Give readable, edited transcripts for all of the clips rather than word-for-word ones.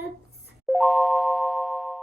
kids.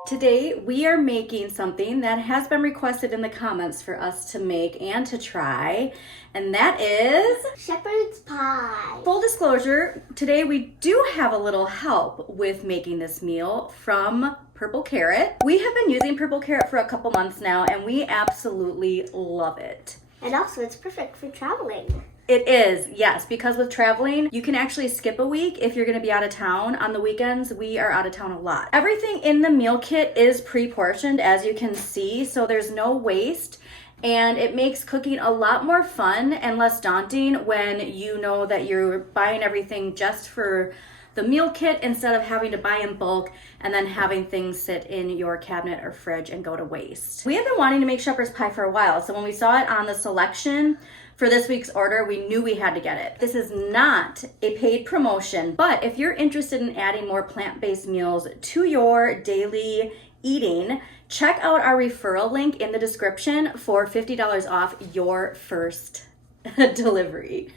Today we are making something that has been requested in the comments for us to make and to try, and that is Shepherd's pie. Full disclosure, today we do have a little help with making this meal from Purple Carrot. We have been using Purple Carrot for a couple months now and we absolutely love it. And also it's perfect for traveling. It is, yes, because with traveling, you can actually skip a week if you're gonna be out of town. On the weekends, we are out of town a lot. Everything in the meal kit is pre-portioned, as you can see, so there's no waste. And it makes cooking a lot more fun and less daunting when you know that you're buying everything just for the meal kit instead of having to buy in bulk and then having things sit in your cabinet or fridge and go to waste. We have been wanting to make shepherd's pie for a while, so when we saw it on the selection for this week's order, we knew we had to get it. This is not a paid promotion, but if you're interested in adding more plant-based meals to your daily eating, check out our referral link in the description for $50 off your first delivery.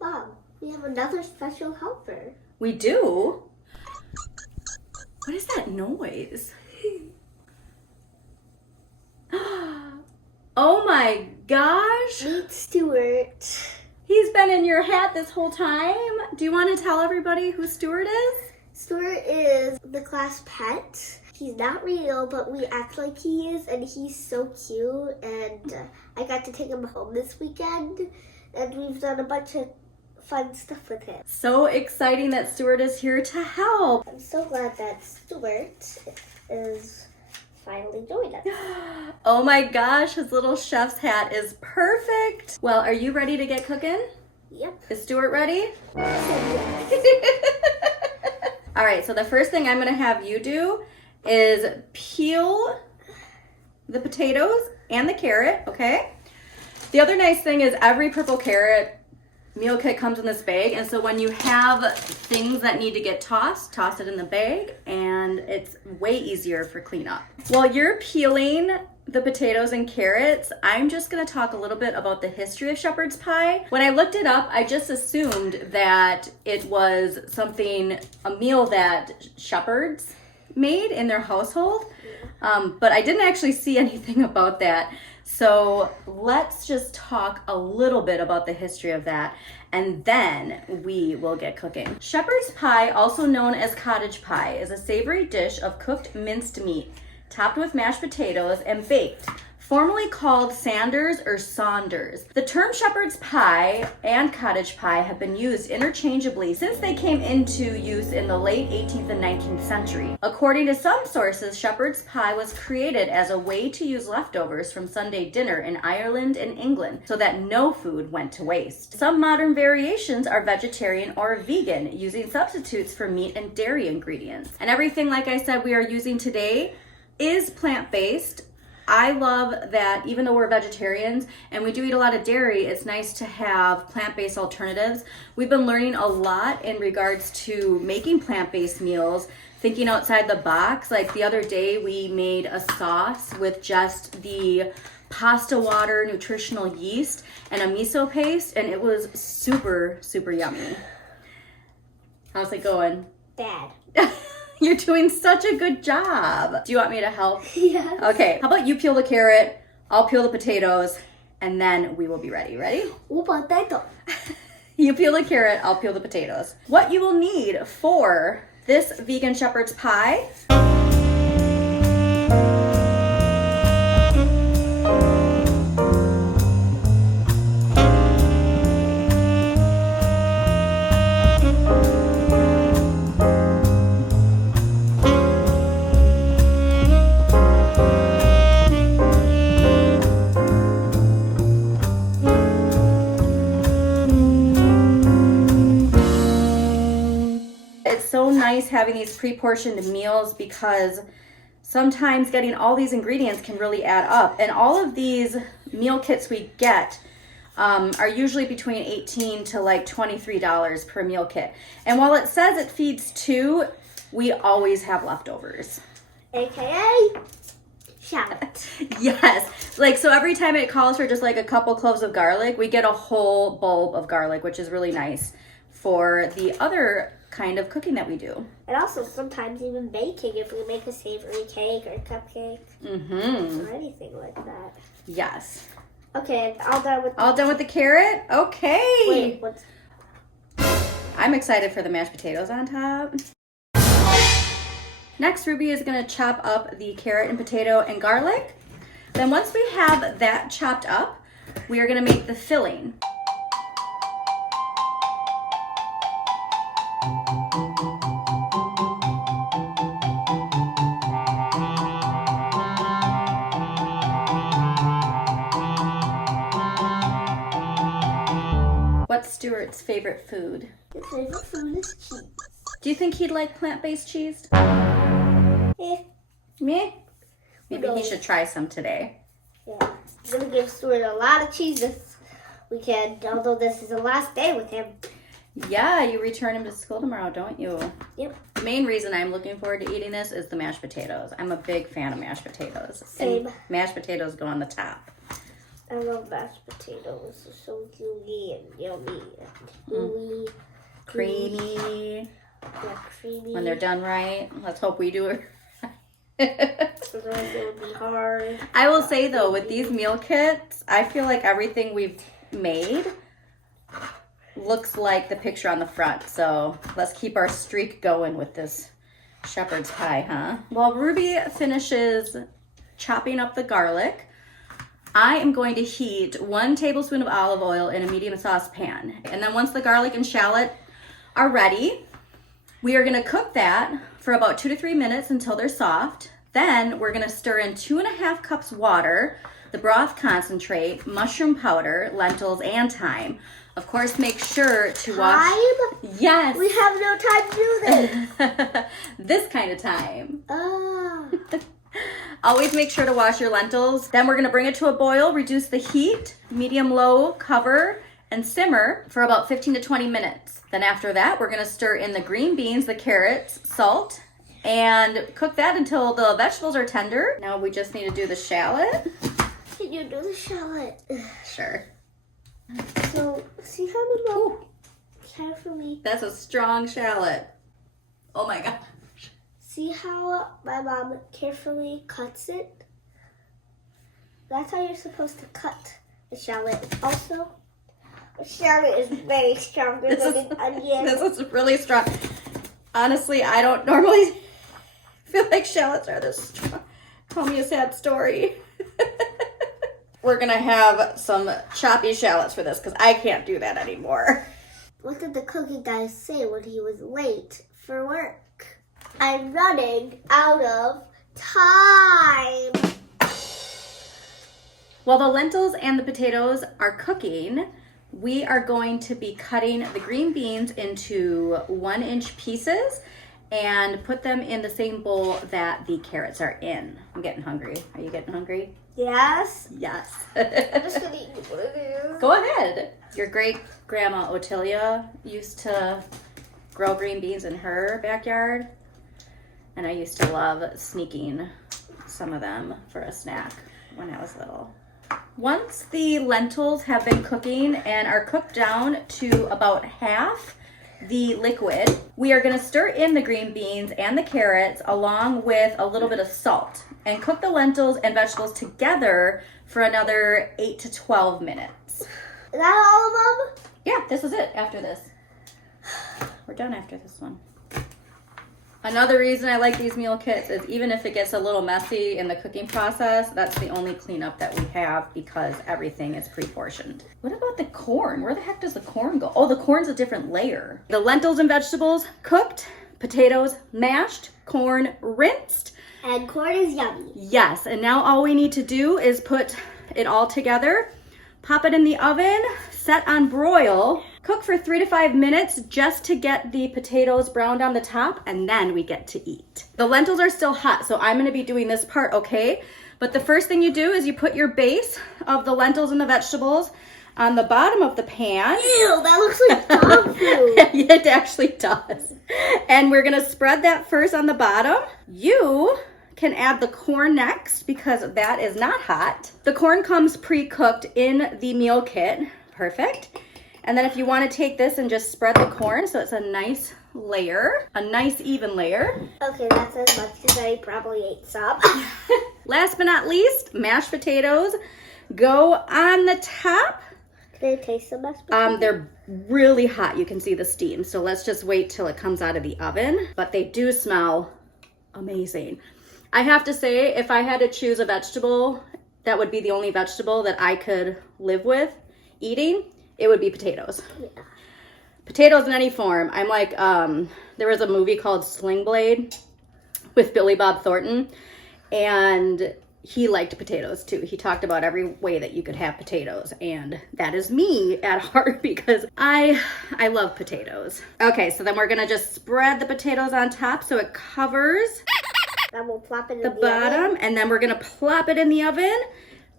Mom, we have another special helper. We do? What is that noise? Oh my gosh. Meet Stuart. He's been in your hat this whole time. Do you want to tell everybody who Stuart is? Stuart is the class pet. He's not real, but we act like he is, and he's so cute. And I got to take him home this weekend, and we've done a bunch of fun stuff with him. So exciting that Stuart is here to help. I'm so glad that Stuart is finally joined us. Oh my gosh, his little chef's hat is perfect. Well, are you ready to get cooking? Yep. Is Stuart ready? Yes. All right, so the first thing I'm gonna have you do is peel the potatoes and the carrot, okay? The other nice thing is every Purple Carrot meal kit comes in this bag, and so when you have things that need to get tossed, toss it in the bag, and it's way easier for cleanup. While you're peeling the potatoes and carrots, I'm just gonna talk a little bit about the history of shepherd's pie. When I looked it up, I just assumed that it was a meal that shepherds made in their household, but I didn't actually see anything about that. So let's just talk a little bit about the history of that, and then we will get cooking. Shepherd's pie, also known as cottage pie, is a savory dish of cooked minced meat, topped with mashed potatoes and baked, formerly called Saunders or Saunders. The term shepherd's pie and cottage pie have been used interchangeably since they came into use in the late 18th and 19th century. According to some sources, shepherd's pie was created as a way to use leftovers from Sunday dinner in Ireland and England so that no food went to waste. Some modern variations are vegetarian or vegan, using substitutes for meat and dairy ingredients. And everything, like I said, we are using today is plant-based. I love that even though we're vegetarians and we do eat a lot of dairy, it's nice to have plant-based alternatives. We've been learning a lot in regards to making plant-based meals, thinking outside the box. Like the other day we made a sauce with just the pasta water, nutritional yeast, and a miso paste, and it was super, super yummy. How's it going? Bad. You're doing such a good job. Do you want me to help? Yes. Okay, how about you peel the carrot, I'll peel the potatoes, and then we will be ready. Ready? Potato. You peel the carrot, I'll peel the potatoes. What you will need for this vegan shepherd's pie. So nice having these pre-portioned meals because sometimes getting all these ingredients can really add up, and all of these meal kits we get are usually between $18 to like $23 per meal kit, and while it says it feeds two, we always have leftovers, AKA shallot. Yes, like so every time it calls for just like a couple cloves of garlic, we get a whole bulb of garlic, which is really nice. For the other kind of cooking that we do. And also sometimes even baking if we make a savory cake or cupcake. Or anything like that. Yes. Okay, all done with the carrot? Okay. Wait, what's... I'm excited for the mashed potatoes on top. Next, Ruby is going to chop up the carrot and potato and garlic. Then once we have that chopped up, we are going to make the filling. What's Stuart's favorite food? His favorite food is cheese. Do you think he'd like plant-based cheese? Me? Maybe he should try some today. Yeah. I'm going to give Stuart a lot of cheese this weekend, although this is the last day with him. Yeah, you return him to school tomorrow, don't you? Yep. The main reason I'm looking forward to eating this is the mashed potatoes. I'm a big fan of mashed potatoes. Same. And mashed potatoes go on the top. I love mashed potatoes. They're so gooey and yummy. Gooey. Creamy. Yeah, creamy. When they're done right. Let's hope we do it. Otherwise it would be hard. I will say though, with these meal kits, I feel like everything we've made looks like the picture on the front. So let's keep our streak going with this shepherd's pie, huh? While Ruby finishes chopping up the garlic, I am going to heat 1 tablespoon of olive oil in a medium saucepan. And then once the garlic and shallot are ready, we are gonna cook that for about 2 to 3 minutes until they're soft. Then we're gonna stir in 2.5 cups water, the broth concentrate, mushroom powder, lentils, and thyme. Of course, make sure to wash. Thyme? Yes. We have no time to do this. This kind of thyme. Oh. Always make sure to wash your lentils. Then we're gonna bring it to a boil, reduce the heat, medium-low, cover, and simmer for about 15 to 20 minutes. Then after that, we're gonna stir in the green beans, the carrots, salt, and cook that until the vegetables are tender. Now we just need to do the shallot. Can you do the shallot? Sure. So, see how the mom carefully... That's a strong shallot. Oh my gosh. See how my mom carefully cuts it? That's how you're supposed to cut a shallot. Also, a shallot is very stronger than an onion. This is really strong. Honestly, I don't normally feel like shallots are this strong. Tell me a sad story. We're gonna have some choppy shallots for this because I can't do that anymore. What did the cooking guy say when he was late for work? I'm running out of time. While the lentils and the potatoes are cooking, we are going to be cutting the green beans into 1-inch pieces and put them in the same bowl that the carrots are in. I'm getting hungry. Are you getting hungry? Yes. Yes. I'm just gonna eat one of these. Go ahead. Your great grandma Otilia used to grow green beans in her backyard, and I used to love sneaking some of them for a snack when I was little. Once the lentils have been cooking and are cooked down to about half the liquid, we are going to stir in the green beans and the carrots along with a little bit of salt and cook the lentils and vegetables together for another 8 to 12 minutes. Is that all of them? Yeah, this is it after this. We're done after this one. Another reason I like these meal kits is even if it gets a little messy in the cooking process, that's the only cleanup that we have because everything is pre-portioned. What about the corn? Where the heck does the corn go? Oh, the corn's a different layer. The lentils and vegetables cooked, potatoes mashed, corn rinsed. And corn is yummy. Yes, and now all we need to do is put it all together, pop it in the oven, set on broil, cook for 3 to 5 minutes just to get the potatoes browned on the top, and then we get to eat. The lentils are still hot, so I'm gonna be doing this part, okay? But the first thing you do is you put your base of the lentils and the vegetables on the bottom of the pan. Ew, that looks like dog food. It actually does. And we're gonna spread that first on the bottom. You can add the corn next because that is not hot. The corn comes pre-cooked in the meal kit. Perfect. And then if you want to take this and just spread the corn so it's a nice layer, a nice even layer. Okay, that's as much as I probably ate some. Last but not least, mashed potatoes go on the top. Can I taste the mashed potatoes? They're really hot. You can see the steam. So let's just wait till it comes out of the oven. But they do smell amazing. I have to say, if I had to choose a vegetable, that would be the only vegetable that I could live with eating, it would be potatoes. Yeah. Potatoes in any form. I'm like, there was a movie called Sling Blade with Billy Bob Thornton, and he liked potatoes too. He talked about every way that you could have potatoes, and that is me at heart because I love potatoes. Okay, so then we're gonna just spread the potatoes on top so it covers Then we'll plop it in the bottom, oven. and then we're gonna plop it in the oven.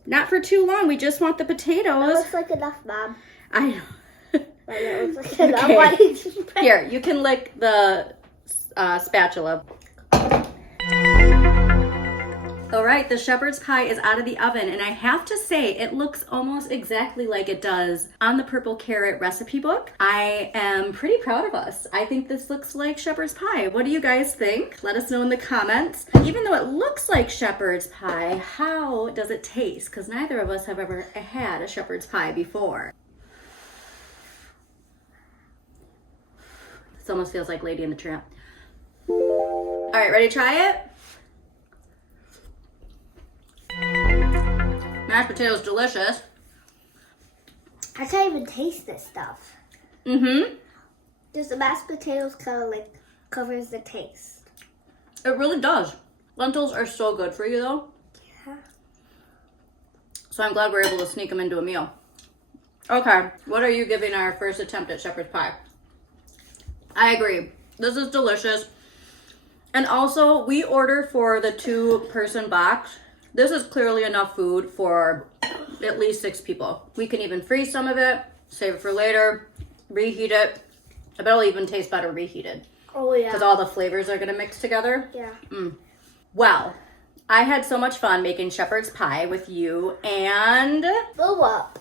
Not for too long. We just want the That potatoes. looks like enough, Mom. I know. That looks like enough. Okay. Why did you spread- Here, you can lick the spatula. All right, the shepherd's pie is out of the oven, and I have to say, it looks almost exactly like it does on the purple carrot recipe book. I am pretty proud of us. I think this looks like shepherd's pie. What do you guys think? Let us know in the comments. Even though it looks like shepherd's pie, how does it taste? Because neither of us have ever had a shepherd's pie before. This almost feels like Lady and the Tramp. All right, ready to try it? Mashed potatoes, delicious. I can't even taste this stuff. Mm-hmm. Does the mashed potatoes kind of like covers the taste? It really does. Lentils are so good for you though. Yeah. So I'm glad we're able to sneak them into a meal. Okay, what are you giving our first attempt at shepherd's pie? I agree. This is delicious. And also, we ordered for the 2-person box. This is clearly enough food for at least 6 people. We can even freeze some of it, save it for later, reheat it. I bet it'll even taste better reheated. Oh, yeah. Because all the flavors are going to mix together. Yeah. Well, I had so much fun making shepherd's pie with you and Blow up.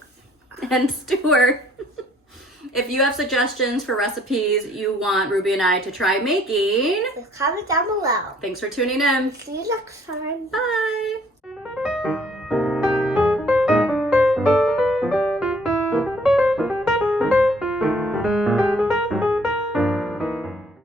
Stuart. If you have suggestions for recipes you want Ruby and I to try making, Just comment down below. thanks for tuning in. See you next time. Bye.